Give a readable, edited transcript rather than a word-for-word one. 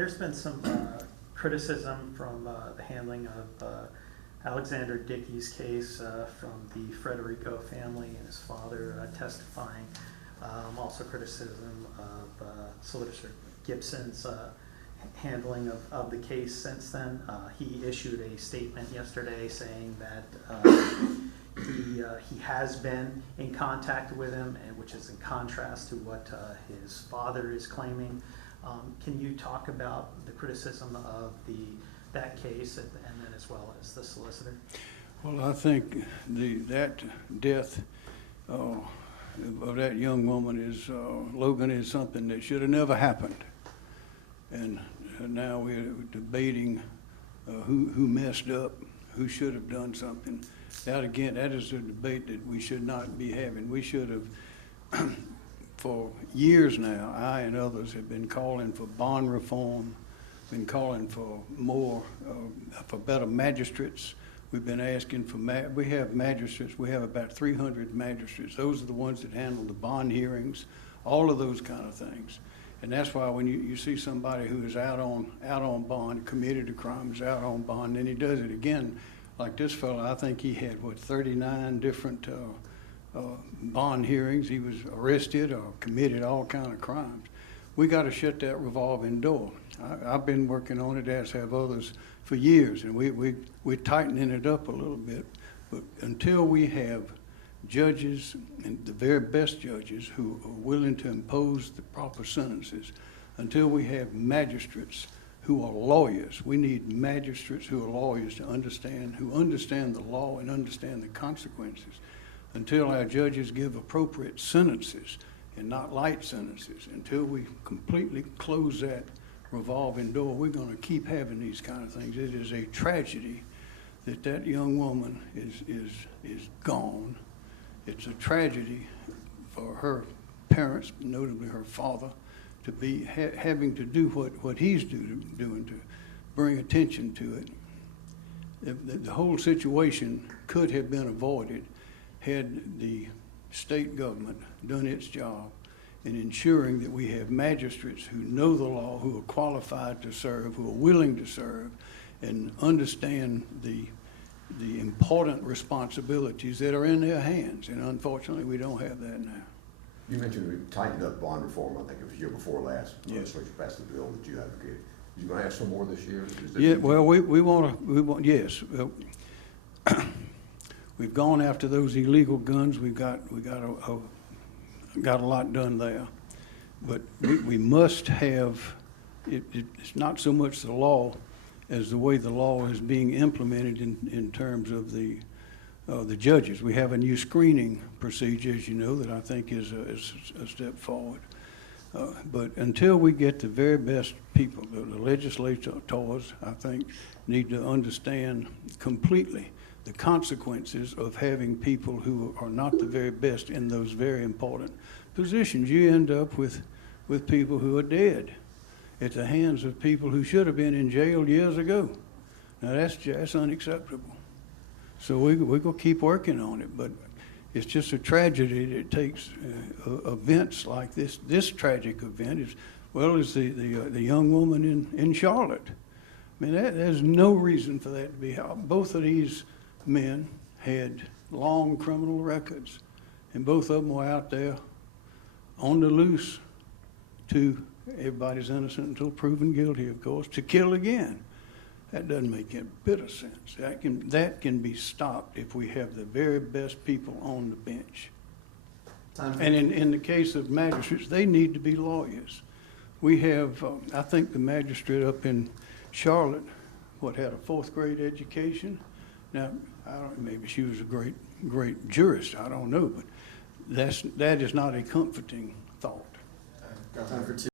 there's been some criticism from the handling of Alexander Dickey's case from the Federico family and his father testifying. Also criticism of Solicitor Gibson's handling of the case since then. He issued a statement yesterday saying that he has been in contact with him, and which is in contrast to what his father is claiming. Can you talk about the criticism of that case and then as well as the solicitor? Well, I think that death of that young woman is, Logan, is something that should have never happened. And now we're debating who messed up, who should have done something. That again, that is a debate that we should not be having. We should have, for years now, I and others have been calling for bond reform, been calling for more, for better magistrates. We've been asking for, we have magistrates, we have about 300 magistrates. Those are the ones that handle the bond hearings, all of those kind of things. And that's why when you see somebody who is out on bond, committed a crime, is out on bond, and he does it again, like this fellow, I think he had, 39 different bond hearings. He was arrested or committed all kind of crimes. We got to shut that revolving door. I've been working on it, as have others, for years, and we're tightening it up a little bit. But until we have judges, and the very best judges, who are willing to impose the proper sentences, until we have magistrates who are lawyers, we need magistrates who are lawyers to understand, who understand the law and understand the consequences. Until our judges give appropriate sentences and not light sentences, until we completely close that revolving door, we're going to keep having these kind of things. It is a tragedy that that young woman is gone. It's a tragedy for her parents, notably her father, to be having to do what he's doing to bring attention to it. The whole situation could have been avoided had the state government done its job in ensuring that we have magistrates who know the law, who are qualified to serve, who are willing to serve, and understand the important responsibilities that are in their hands. And unfortunately, we don't have that now. You mentioned we tightened up bond reform, I think it was year before last. Yes. Legislature passed the bill that you advocated. You going to have some more this year? Yeah, well, we want, yes. We've gone after those illegal guns. We got a lot done there. But we must have, it's not so much the law as the way the law is being implemented in terms of the judges. We have a new screening procedure, as you know, that I think is a step forward. But until we get the very best people, the legislators, I think, need to understand completely the consequences of having people who are not the very best in those very important positions. You end up with people who are dead at the hands of people who should have been in jail years ago. Now that's unacceptable. So we're going to keep working on it, but it's just a tragedy that it takes events like this tragic event, as well as the young woman in Charlotte. I mean, there's no reason for that to be. Both of these men had long criminal records, and both of them were out there on the loose to, everybody's innocent until proven guilty, of course, to kill again. That doesn't make a bit of sense. That can be stopped if we have the very best people on the bench. And in the case of magistrates, they need to be lawyers. We have, I think the magistrate up in Charlotte, had a 4th grade education. Now, maybe she was a great jurist, I don't know, but that is not a comforting thought. Got time for two.